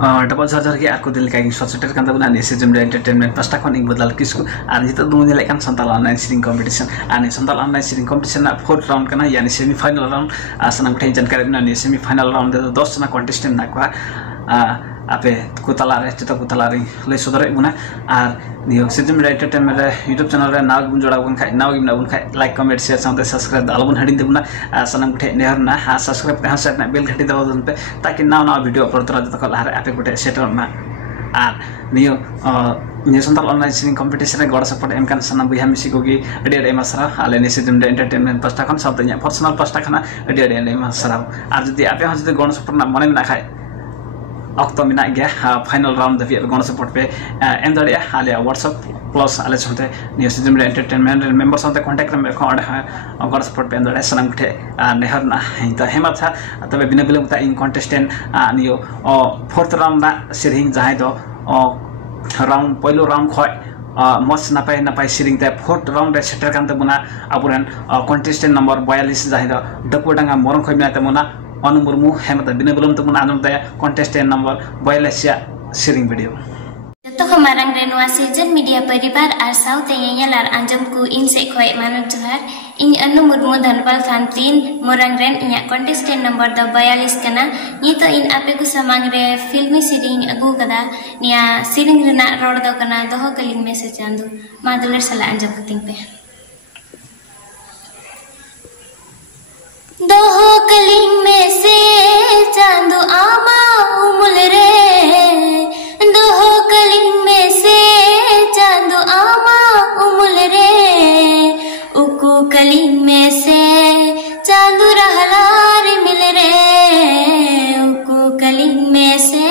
double झार के are को दिल का शॉर्ट सेटर kan tabuna ni Sirjan Medie entertainment pasta kon ing badal kisku ar jita du nyele kan Santhal online singing competition ani Santhal online singing competition na fourth round kana yani semi final round sanam thai jankari na ni semi final round de 10 jana contestant na kwa ape kutala re jita kutala re lei sodare buna ar niyo Sirjan Medie entertainment re YouTube channel re naw bun joda bun khai naw gimna bun khai like comment share samte subscribe dalbun hadin de buna sanam thai nehar na subscribe ka set na bell ghati daw dun pe taki naw naw video upload tora jata kala are ape gute setter na ar niyo niyo Santhal online singing competition re goda support em kan sanam buyha misi ko gi adi adi masara ale ni Sirjan Medie entertainment pasta kon sabta nya personal pasta khana adi adi masara ar jodi ape ha jodi goda support na mone na khai octo mina gya final round the goda support pe em dare ale WhatsApp plus ale chonte niyo Sirjan Medie entertainment members sonte contact number ko ade goda support pe em dare sanam gute nehar na ta hemat tha tabe bina bilang ta in contestant niyo fourth round na sirhing jahai do round puylu round khoi most napai siring te fourth round re setter kan tabuna aburan contestant number 42 jahai do dapodanga morong khoi mina tabuna ANU MURMU hemata bina belum tabuna anum te contestant number 42 siring video तो हमारा रेनुआ Sirjan Medie परिवार और south area Anjum को इन से खोए मानत जोहार इन ANU MURMU Dhanpal खानतीन मोरंग rain इया कंटेस्टेंट नंबर 42 कना ये तो इन आपे को समांग रे फिल्मी सिरिंग अगु कदा निया सिरिंग रेना रोड दो कना दोहो कलिंग में से चांदू मादुलर सला अंजम कतिंग पे दोहो कलिंग में से चांदू आमा उमुल रे दोहो कलिंग में से चांदू आमा उमुल रे उकू कलिंग में से चांदू रहलार मिल रे उकू कलिंग में से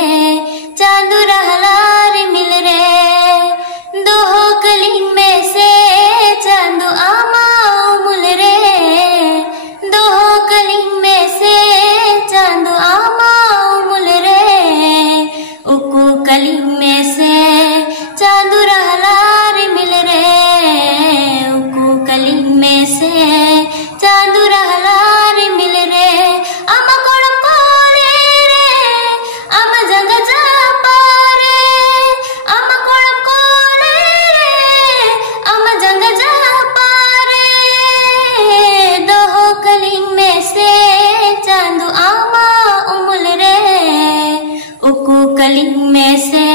चांदू रहलार मिल रे दोहो कलिंग में से चांदू आमा उमुल रे दोहो कलिंग में से चांदू आमा उमुल रे उकू कलिंग में से चांदू रहलार मिल रे उकू कलिंग में से चांदू रहलार मिल रे आमा कोड़म कोले रे आमा जंग जा पारे आमा कोड़म कोले रे आमा जंग जा पारे दोहो कलिंग में से चांदू आमा उमुल रे उकू कलिंग में से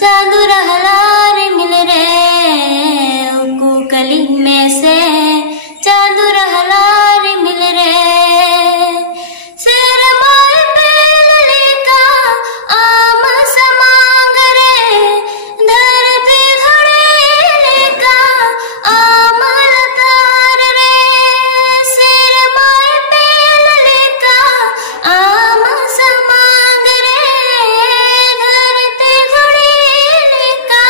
चांदू रहलार मिल रे उकू कलिंग में से चांदू रहलार मिल रे सिर माय पेलले का आम समांग रे धरती धड़ेले का आम लतार रे सिर माय पेलले का आम समांग रे धरती धड़ेले का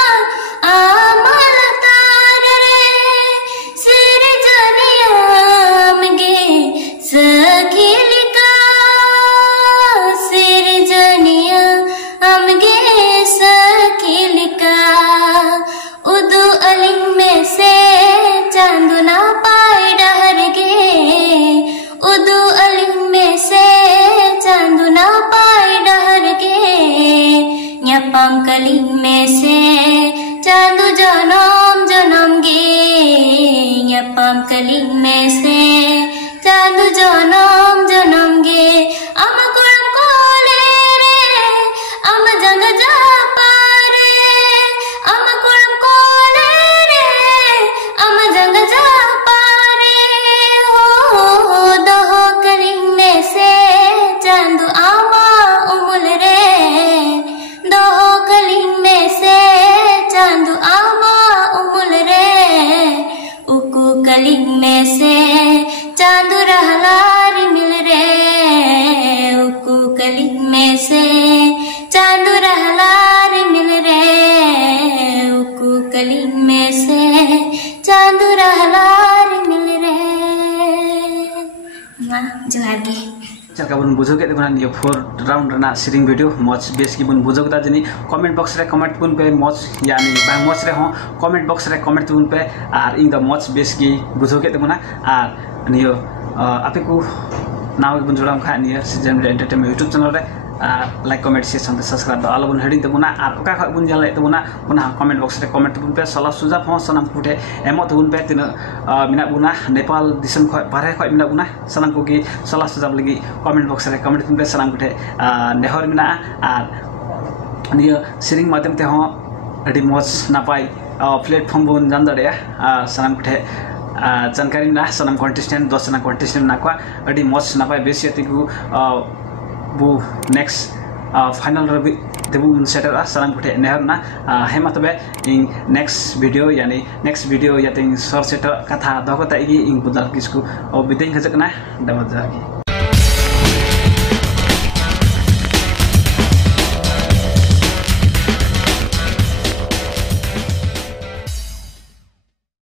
आम लतार रे सिर जनियाम गे सखिल का सिर जनियाम गे सखिल का उदू अलिंग में से चांदू ना पाए डहर गे उदू अलिंग में से चांदू ना पाए डहर गे न्यापाम कलिंग में से चांदू जनम जनम गे न्यापाम कलिंग में से चांदू जनम जनम गे आमा कोड़म कोले रे आमा जंग जा पारे आमा कोड़म कोले रे आमा जंग जा पारे हो दोहो कलिंग में से चांदू आमा उमुल रे दोहो कलिंग में से चांदू आमा उमुल रे उकू कलिंग में से चांदू रहलार मिल रे उकू कलिंग में से चांदू रहलार मिल रे उकू कलिंग में से चांदू रहलार मिल रे मां जोहार गे चलका बन बुझो के देखना नियो फोर्थ राउंड रना सिरिंग वीडियो मच बेस की बन बुझो के जनी कमेंट बॉक्स रे कमेंट बुन पे मच यानी बा मच रे हो कमेंट बॉक्स रे कमेंट बुन पे आर इन द मच बेस की बुझो के देखना आर नियो आपे को नाव बन जोड़ाम खा neo Sirjan Medie entertainment YouTube channel रे लाइक कमेंट शेयर साथ सब्सक्राइब आलो बन हड़ी तबना और ओका खय बुन जले तबना ओना कमेंट बॉक्स रे कमेंट तबन पे सला सुजाब हो सनाम कुटे एमो तबन पे तिना मिना बुना नेपाल दिसम खय बारे खय मिना बुना सनाम को की सला सुजाब लगी कमेंट बॉक्स रे कमेंट तबन पे सनाम कुटे नेहर मिना और निया सिरिंग माध्यम ते हो अडी मौज नापाई प्लेटफॉर्म बन जान दड़िया सनाम कुटे जानकारी ना सनाम कॉन्टेस्टेंट 10 जना कॉन्टेस्टेंट ना को अडी मौज नापाई बेसी अतिगु बु नेक्स्ट फाइनल रबी देबु सेटर सनाम कुटे नेहर ना हेमा तबे इन नेक्स्ट वीडियो याते शॉर्ट सेटर कथा दगता इगी इन बुदाल किसकु बिदें खजकना दमत जागी